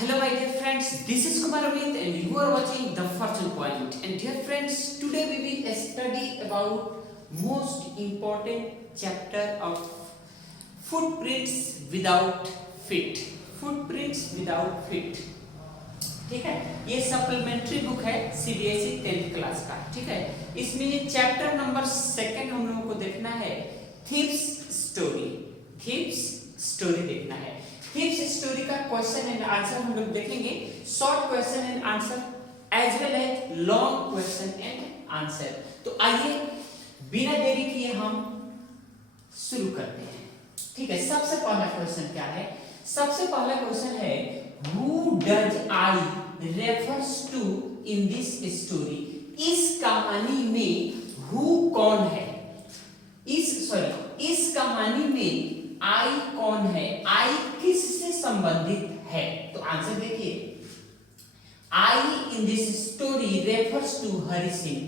Hello my dear friends, this is Kumar Amit and you are watching The Fortune Point. And dear friends, today we will study about most important chapter of footprints without feet. Footprints without feet. ठीक है, ये supplementary book है CBSE 10th class का. ठीक है, इसमें chapter number 2 हम लोगों को देखना है थीव्स स्टोरी. थीव्स स्टोरी देखना है. थीव्स स्टोरी का क्वेश्चन एंड आंसर हम लोग देखेंगे. Short question and answer as well as long question and answer. तो आइए बिना देरी किए हम शुरू करते हैं. ठीक है, सबसे पहला क्वेश्चन क्या है? सबसे पहला क्वेश्चन है Who does I refers to in this story? इस कहानी में who कौन है? इस कहानी में I कौन है? I किससे संबंधित है? तो आंसर देखिए. I in this story refers to Hari Singh.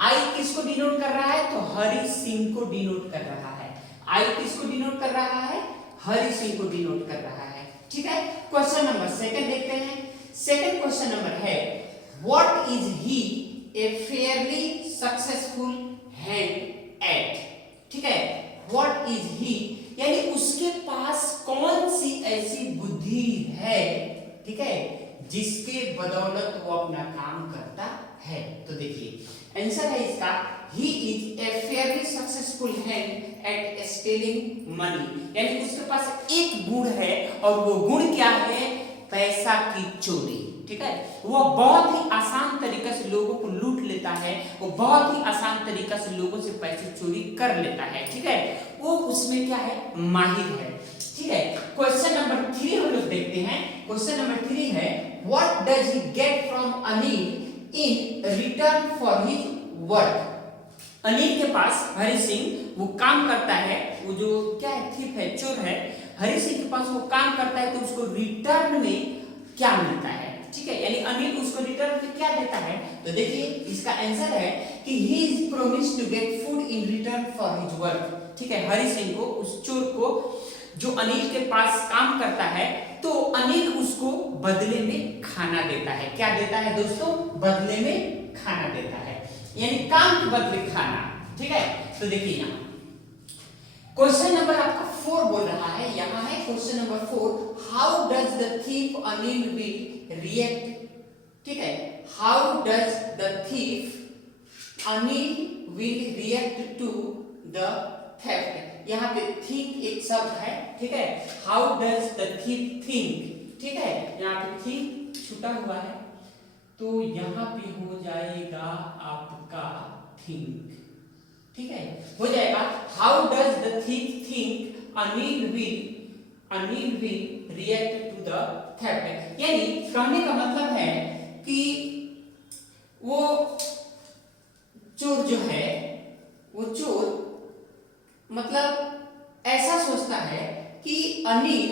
I किसको डिनोट कर रहा है? तो हरि सिंह को डिनोट कर रहा है. I किसको डिनोट कर रहा है? हरि सिंह को डिनोट कर रहा है. ठीक है, क्वेश्चन नंबर 2 देखते हैं. सेकंड क्वेश्चन नंबर है what is he A Fairlie successful hand eight. ठीक है, व्हाट इज ही यानी उसके पास कौन सी ऐसी बुद्धि है, ठीक है, जिसके बदौलत वो अपना काम करता है. तो देखिए आंसर है इसका he is a fairly successful hand at stealing money. यानी उसके पास एक गुण है और वो गुण क्या है? पैसा की चोरी. ठीक है, वो बहुत ही आसान तरीका से लोगों को लूट लेता है. वो बहुत ही आसान तरीका से लोगों से पैसे चोरी कर लेता है. ठीक है, वो उसमें क्या है? माहिर है. ठीक है, क्वेश्चन नंबर 3 हम लोग देखते हैं. क्वेश्चन नंबर 3 है what does he get from Anil in return for his work. Anil के पास हरि सिंह वो काम करता है. वो जो क्या है? थीफ है, चोर है. हरि सिंह के पास वो काम करता है तो उसको रिटर्न में क्या मिलता है? ठीक है, यानी अनिल उसको रिटर्न में क्या देता है? तो देखिए इसका आंसर है कि he is promise to get food in return for his work. ठीक है, हरि सिंह को, उस चोर को जो अनिल के पास काम करता है, तो अनिल उसको बदले में खाना देता है. क्या देता है दोस्तों? बदले में खाना देता है, यानी काम के बदले खाना. ठीक है, तो देखिए यहाँ क्वेश्चन नंबर आपका 4 बोल रहा है. यहाँ है question number 4 how does the thief Anil will react. ठीक है, how does the thief Anil will react to the theft. यहाँ पे थिंक एक शब्द है. ठीक है, how does the thief think. ठीक है, यहाँ पे थिंक छूटा हुआ है तो यहाँ पे हो जाएगा आपका थिंक. ठीक है, हो जाएगा how does the thief think Anil will react to the theft. यानी कहने का मतलब है कि वो चोर जो है, वो चोर मतलब ऐसा सोचता है कि अनिल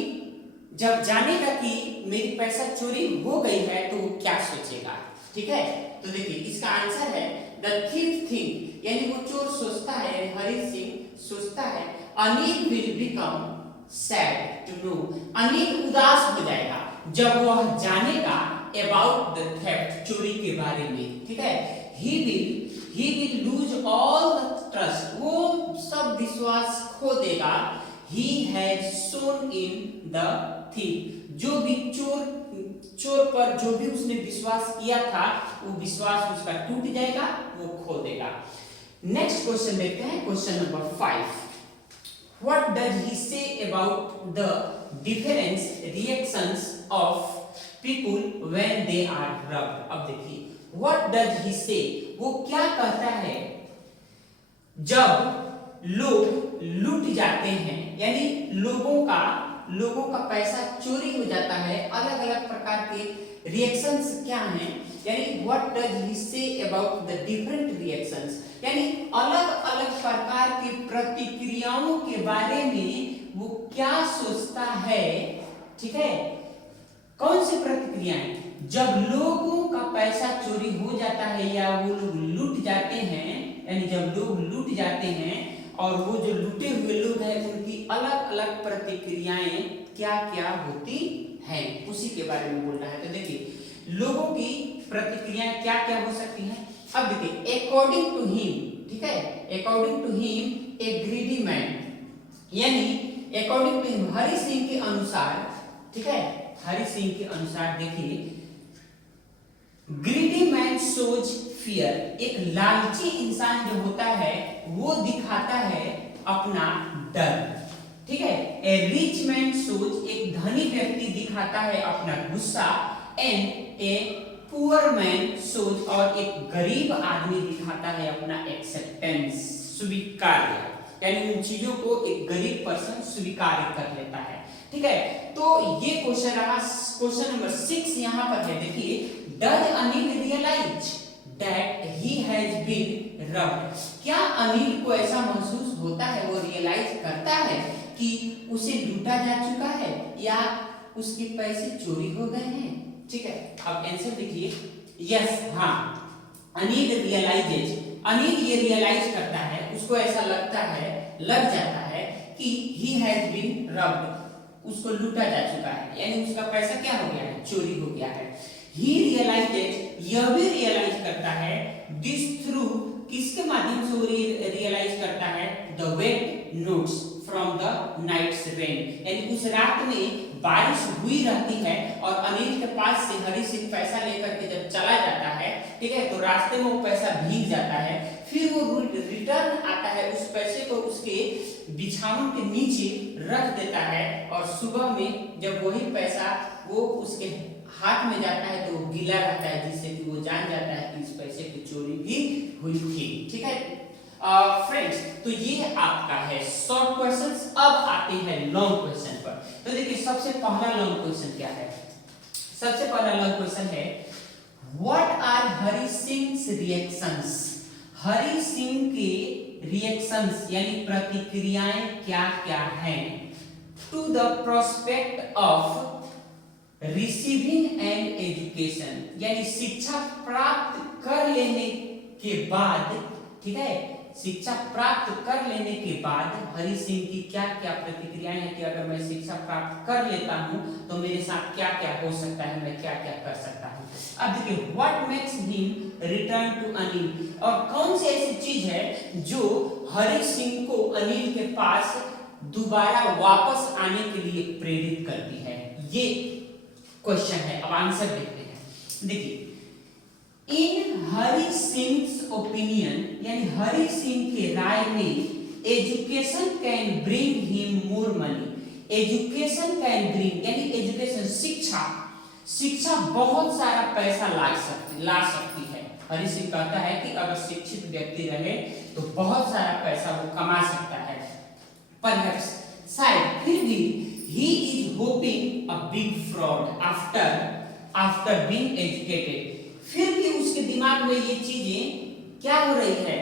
जब जानेगा कि मेरी पैसा चोरी हो गई है तो वो क्या सोचेगा. ठीक है, तो देखिए इसका आंसर है द थीफ थिंक, यानी वो चोर सोचता है, हरि सिंह सोचता है Anil will become sad to know. Anil उदास हो जाएगा जब वह जानेगा अबाउट द थेफ्ट, चोरी के बारे में. ठीक है, he will lose all the trust, वो सब विश्वास खो देगा. He has shown in the thief, जो भी चोर पर जो भी उसने विश्वास किया था वो विश्वास उसका टूट जाएगा, वो खो देगा. नेक्स्ट क्वेश्चन देखते हैं. Question number 5 what does he say about the difference reactions of people when they are robbed. अब देखिए व्हाट डज ही से, वो क्या कहता है जब लोग लूट जाते हैं, यानी लोगों का पैसा चोरी हो जाता है. अलग अलग प्रकार के रिएक्शंस क्या हैं, यानी what does he say about the different reactions, यानी अलग अलग प्रकार की प्रतिक्रियाओं के बारे में वो क्या सोचता है. ठीक है, कौन सी प्रतिक्रियाएं? जब लोगों का पैसा चोरी हो जाता है या वो लोग लूट जाते हैं, यानी जब लोग लूट जाते हैं और वो जो लूटे हुए लोग हैं उनकी अलग अलग प्रतिक्रियाएं क्या क्या होती हैं, उसी के बारे में बोल रहा है। तो देखिए लोगों की प्रतिक्रियाएं क्या क्या हो सकती हैं। अब देखिए अकॉर्डिंग टू हिम, ठीक है, according to him a greedy man, यानी according to him Hari Singh के अनुसार, ठीक है, हरि सिंह के अनुसार देखिए ग्रीडी मैन शोज फियर, एक लालची इंसान जो होता है वो दिखाता है अपना डर, ठीक है। ए रिच मैन शोज, एक धनी व्यक्ति दिखाता है अपना गुस्सा, and a poor man shows, और एक गरीब आदमी दिखाता है अपना एक्सेप्टेंस, स्वीकार्य, यानी उन चीजों को एक गरीब पर्सन स्वीकार कर लेता है, ठीक है। तो ये क्वेश्चन रहा, क्वेश्चन नंबर 6 यहाँ पर है। देखिए does Anil realise that he has been robbed, क्या अनिल को ऐसा महसूस होता है, वो रियलाइज करता है कि उसे लूटा जा चुका है या उसके पैसे चोरी हो गए हैं, ठीक है। अब आंसर देखिए, यस, हाँ, अनिल रियलाइजेज, अनिल ये रियलाइज करता है, उसको ऐसा लगता है, लग जाता है कि ही हैज बीन रब्ड, उसको लूटा जा चुका है, यानी उसका पैसा क्या हो गया है, चोरी हो गया है। ही रियलाइजेज, यह भी रियलाइज करता है, दिस थ्रू, किसके माध्यम से वो रियलाइज करता है, the wet notes from the night's rain, यानी उस रात में बारिश हुई रहती है और अनिल के पास से हरि सिंह पैसा लेकर के जब चला जाता है, ठीक है, तो रास्ते में वो पैसा भीग जाता है, फिर वो रिटर्न आता है, उस पैसे को उसके बिछावन के नीचे रख देता है, और सुबह में जब वही पैसा वो उसके हाथ में जाता है तो वो गीला रहता है, जिससे कि वो जान जाता है कि इस पैसे की चोरी भी हुई थी, ठीक है। फ्रेंड्स, तो ये आपका है शॉर्ट क्वेश्चंस। अब आते हैं लॉन्ग क्वेश्चन पर। तो देखिए सबसे पहला लॉन्ग क्वेश्चन क्या है, सबसे पहला लॉन्ग क्वेश्चन है what are Hari Singh reactions, Hari Singh के रिएक्शंस यानी प्रतिक्रियाएं क्या क्या हैं to the prospect of receiving an education, यानी शिक्षा प्राप्त कर लेने के बाद, ठीक है, शिक्षा प्राप्त कर लेने के बाद हरि सिंह की क्या क्या प्रतिक्रियाएं हैं कि अगर मैं शिक्षा प्राप्त कर लेता हूं तो मेरे साथ क्या क्या हो सकता है, मैं क्या क्या कर सकता हूं। अब देखिए what makes him return to Anil, और कौन सी ऐसी चीज है जो हरि सिंह को अनिल के पास दोबारा वापस आने के लिए प्रेरित करती है, ये क्वेश्चन है। अब आंसर देखते हैं। देखिए इन हरि सिंह ओपिनियन, यानी हरि सिंह के राय में education can bring him more money, education can bring यानी एजुकेशन शिक्षा, शिक्षा बहुत सारा पैसा ला सकती है। हरि सिंह कहता है कि अगर शिक्षित व्यक्ति रहे तो बहुत सारा पैसा वो कमा सकता है। परहैप्स, शायद, फिर भी he is hoping a big fraud after being educated, फिर भी उसके दिमाग में ये चीजें क्या हो रही है,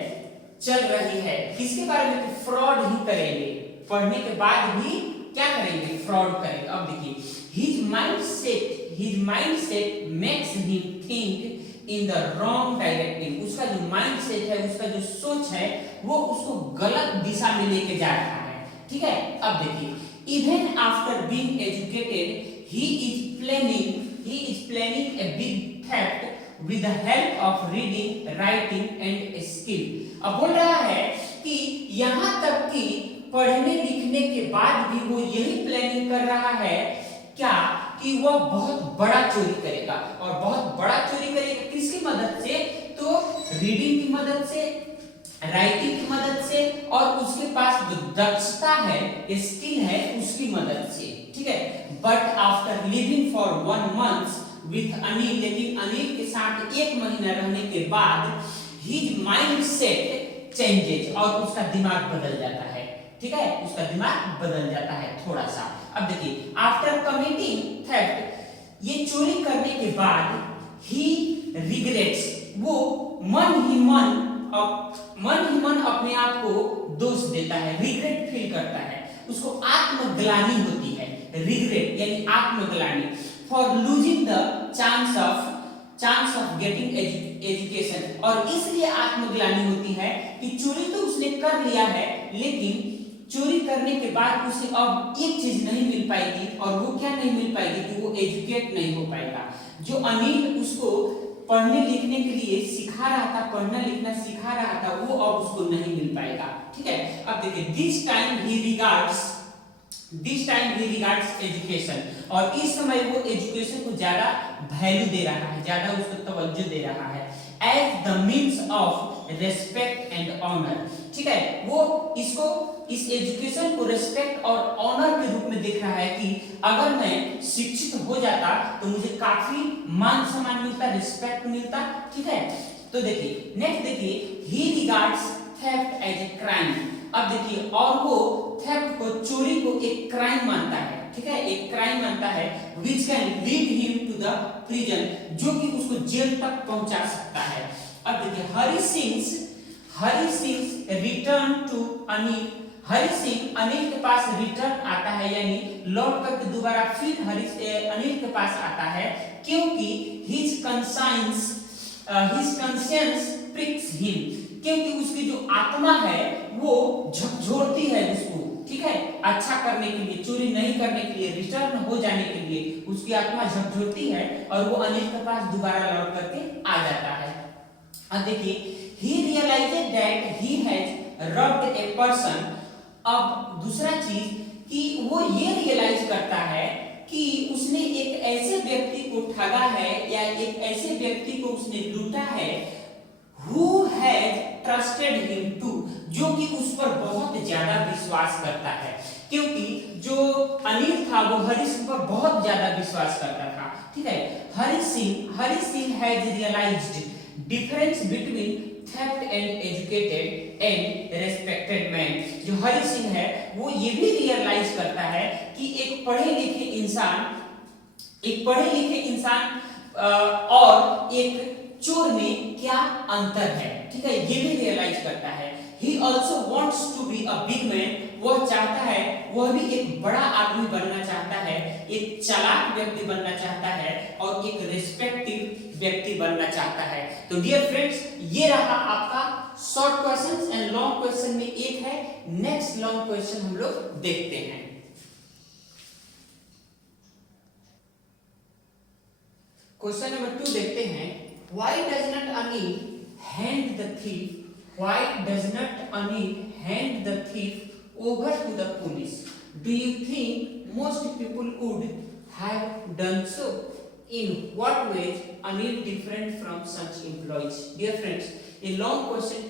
चल रही है, किसके बारे में, फ्रॉड ही करेंगे, पढ़ने के बाद भी क्या करेंगे, फ्रॉड करेंगे। अब देखिए his mindset makes him think in the wrong direction, उसका जो माइंडसेट है, उसका जो सोच है वो उसको गलत दिशा में लेके जा रहा है, ठीक है। अब देखिए even after being educated he is planning a big theft with the help of reading, writing and skill। अब बोल रहा है कि यहाँ तक कि पढ़ने लिखने के बाद भी वो यही प्लानिंग कर रहा है क्या, कि वह बहुत बड़ा चोरी करेगा, और बहुत बड़ा चोरी करेगा किसकी मदद से, तो रीडिंग की मदद से, राइटिंग की मदद से, और उसके पास जो दक्षता है, स्किल है, उसकी मदद से, ठीक है। But after living for 1 month with Anil, लेकिन अनिल के साथ 1 महीना रहने के बाद हिज माइंडसेट चेंजेस, और उसका दिमाग बदल जाता है, ठीक है, उसका दिमाग बदल जाता है थोड़ा सा। अब देखिए आफ्टर कमिटिंग थेफ्ट, ये चोरी करने के बाद ही रिग्रेट्स, वो मन ही मन अपने आप को दोष देता है, रिग्रेट फील करता है, उसको आत्मग्लानि होती है, रिग्रेट यानी आत्मग्लानि, for losing the chance of chance of getting education. और इसलिए आत्मग्लानि होती है कि चोरी तो उसने कर लिया है, लेकिन चोरी करने के बाद उसे अब एक चीज नहीं मिल पाएगी, और वो क्या नहीं मिल पाएगी कि वो एजुकेट नहीं हो पाएगा। जो अनिल उसको पढ़ने लिखने के लिए सिखा रहा था, पढ़ना लिखना सिखा रहा था, वो अब उसको नहीं मिल पाएगा। ठीक है, अब देखिए this time he regards education, और इस समय वो एजुकेशन को ज्यादा वैल्यू दे रहा है, ज्यादा उसको तवज्जो दे रहा है, as the means of respect and honour. ठीक है, वो इसको इस एजुकेशन को रेस्पेक्ट और ऑनर के रूप में देख रहा है कि अगर मैं शिक्षित हो जाता तो मुझे काफी मान सम्मान मिलता, रिस्पेक्ट मिलता। ठीक है, तो देखिए नेक्स्ट देखिए, he regards theft as a crime. अब देखिए, और वो थेफ्ट को, चोरी को एक क्राइम मानता है। ठीक है, एक क्राइम मानता है which can lead him to the prison, जो कि उसको जेल तक पहुंचा सकता है। अब देखिए हरि सिंह रिटर्न टू अनिल। हरि सिंह अनिल के पास रिटर्न आता है, यानी लौट करके दोबारा फिर अनिल के पास आता है, क्योंकि his conscience pricks him, क्योंकि उसकी जो आत्मा है वो झकझोरती है उसको। ठीक है, अच्छा करने के लिए, चोरी नहीं करने के लिए, रिटर्न हो जाने के लिए उसकी आत्मा झकझोरती है, और वो अनिल के पास दोबारा लौट करके आ जाता है। अब देखिए he realized that he has robbed a person। अब दूसरा चीज कि वो ये रियलाइज करता है कि उसने एक ऐसे व्यक्ति को ठगा है, या एक ऐसे व्यक्ति को उसने लूटा है, who has trusted him too, जो कि उस पर बहुत ज्यादा विश्वास करता है, क्योंकि जो अनिल था वो हरि सिंह पर बहुत ज्यादा विश्वास करता था। ठीक है, Hari Singh has realised difference between theft and educated and respected man. जो हरि सिंह है वो ये भी रियलाइज करता है कि एक पढ़े लिखे इंसान और एक चोर में क्या अंतर है। ठीक है, ये भी रियलाइज करता है। He also wants to be a big man। वह चाहता है, वह भी एक बड़ा आदमी बनना चाहता है, एक चालाक व्यक्ति बनना चाहता है, और एक रिस्पेक्टिव व्यक्ति बनना चाहता है। तो डियर फ्रेंड्स, ये रहा आपका short questions and long question में एक है। नेक्स्ट लॉन्ग क्वेश्चन हम लोग देखते हैं। क्वेश्चन नंबर 2 देखते हैं। Why does not Anil hand the thief? Why does not Anil hand the thief over to the police? Do you think most people would have done so? In what ways Anil different from such employees? Dear friends, ये long question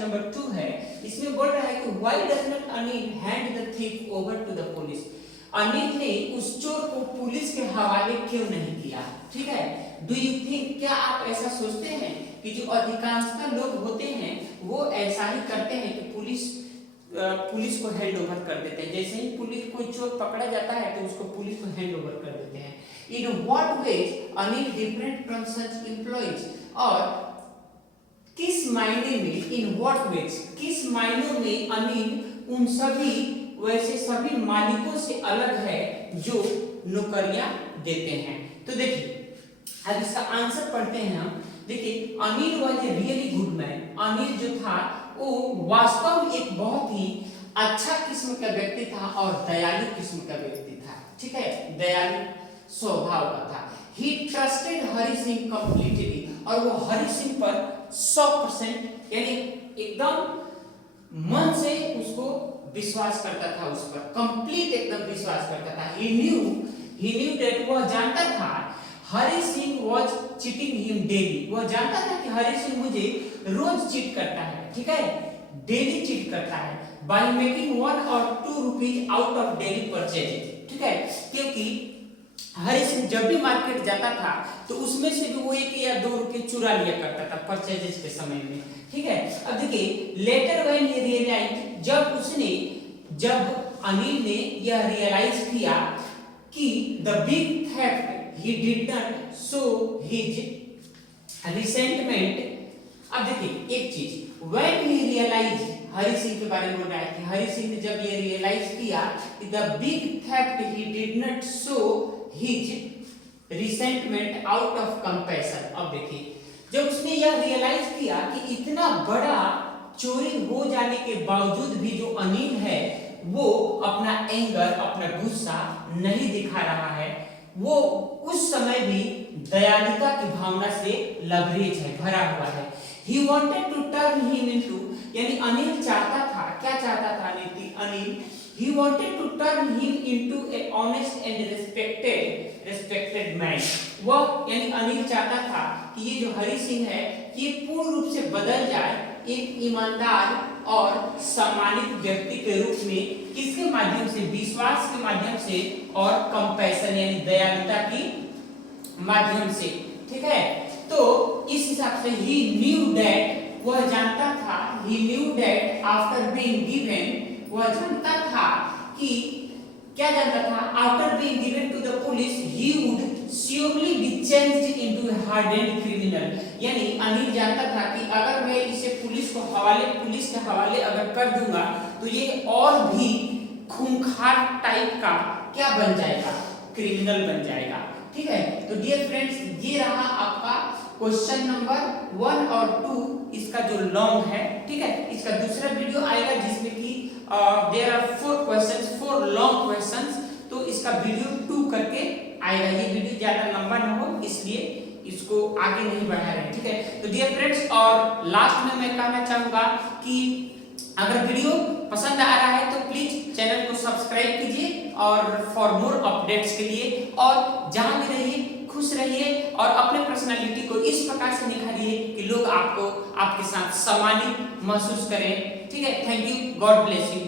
number 2 है। इसमें बोल रहा है कि why does not Anil hand the thief over to the police? Anil ने उस चोर को पुलिस के हवाले क्यों नहीं किया। ठीक है, डू यू थिंक, क्या आप ऐसा सोचते हैं कि जो अधिकांशतः लोग होते हैं वो ऐसा ही करते हैं कि पुलिस को हैंड ओवर कर देते हैं। जैसे ही पुलिस कोई चोर पकड़ा जाता है तो उसको पुलिस को हैंड ओवर कर देते हैं। In what ways Anil different from such employees, और किस मायने में, इन व्हाट वेज, किस मायनों में अनिल उन सभी वैसे सभी मालिकों से अलग है जो नौकरियां देते हैं। तो देखिए अब इसका आंसर पढ़ते हैं हम। देखिए Anil was a really good man. Anil जो था वो वास्तव में एक बहुत ही अच्छा किस्म का व्यक्ति था और दयालु किस्म का व्यक्ति था। ठीक है, दयालु स्वभाव का था। ही ट्रस्टेड हरि सिंह कंप्लीटली, और वो हरि सिंह पर 100% यानी एकदम मन से उसको विश्वास करता था, उस पर कंप्लीट एकदम विश्वास करता था। he knew that, वह जानता था Hari Singh was cheating him daily। वह जानता था कि हरि सिंह मुझे रोज चीट करता है। ठीक है, डेली चीट करता है, by making 1 or 2 rupees out of daily purchases। ठीक है, क्योंकि हरि सिंह जब भी मार्केट जाता था तो उसमें से भी वो 1 या 2 रुपए चुरा लिया करता था परचेजेस के समय में। ठीक है, अब देखिए लेटर व्हेन ही रियलाइज, जब अनिल ने यह रियलाइज किया कि the big theft he did not show his resentment. अब देखिए एक चीज, when he realise, Hari Singh के बारे में बोल रहा है कि हरि सिंह ने जब ये रियलाइज किया कि the big theft he did not show his resentment out of compassion. अब देखिए, जब उसने यह रियलाइज किया कि इतना बड़ा चोरी हो जाने के बावजूद भी जो अनिल है वो अपना एंगर, अपना गुस्सा नहीं दिखा रहा है, वो उस समय भी दयालुता की भावना से लबरेज है, भरा हुआ है। He wanted to turn him into, यानी अनिल चाहता था, क्या चाहता था Anil? He wanted to turn him into a honest and respected man। वह यानी अनिल चाहता था कि ये जो हरि सिंह है ये पूर्ण रूप से बदल जाए एक ईमानदार और सम्मानित व्यक्ति के रूप में। किसके माध्यम से? विश्वास के माध्यम से और कंपैशन यानी दयालुता की माध्यम से। ठीक है, तो इस हिसाब से ही न्यू दैट, वह जानता था, he knew that after being given, वह जानता था कि, क्या जानता था? After being given to the police he would surely be changed into a hardened criminal. यानी अनिल जानता था कि अगर मैं इसे पुलिस के हवाले अगर कर दूंगा तो ये और भी खूंखार टाइप का क्या बन जाएगा? क्रिमिनल बन जाएगा। ठीक है, तो डियर फ्रेंड्स, ये रहा आपका क्वेश्चन नंबर 1 और 2, इसका जो लॉन्ग है। ठीक है, इसका दूसरा वीडियो आएगा जिसमें कि there are 4 questions, 4 long questions, तो इसका वीडियो 2 करके आएगा। ये वीडियो ज्यादा लंबा ना हो इसलिए इसको आगे नहीं बढ़ा रहे। ठीक है, तो डियर फ्रेंड्स, और लास्ट में मैं कहना चाहूंगा कि अगर वीडियो पसंद आ रहा है तो प्लीज चैनल को सब्सक्राइब कीजिए और फॉर मोर अपडेट्स के लिए, और जहां भी रहिए खुश रहिए और अपने पर्सनालिटी को इस प्रकार से निखारिए कि लोग आपको आपके साथ सम्मानित महसूस करें। ठीक है, thank you, God bless you.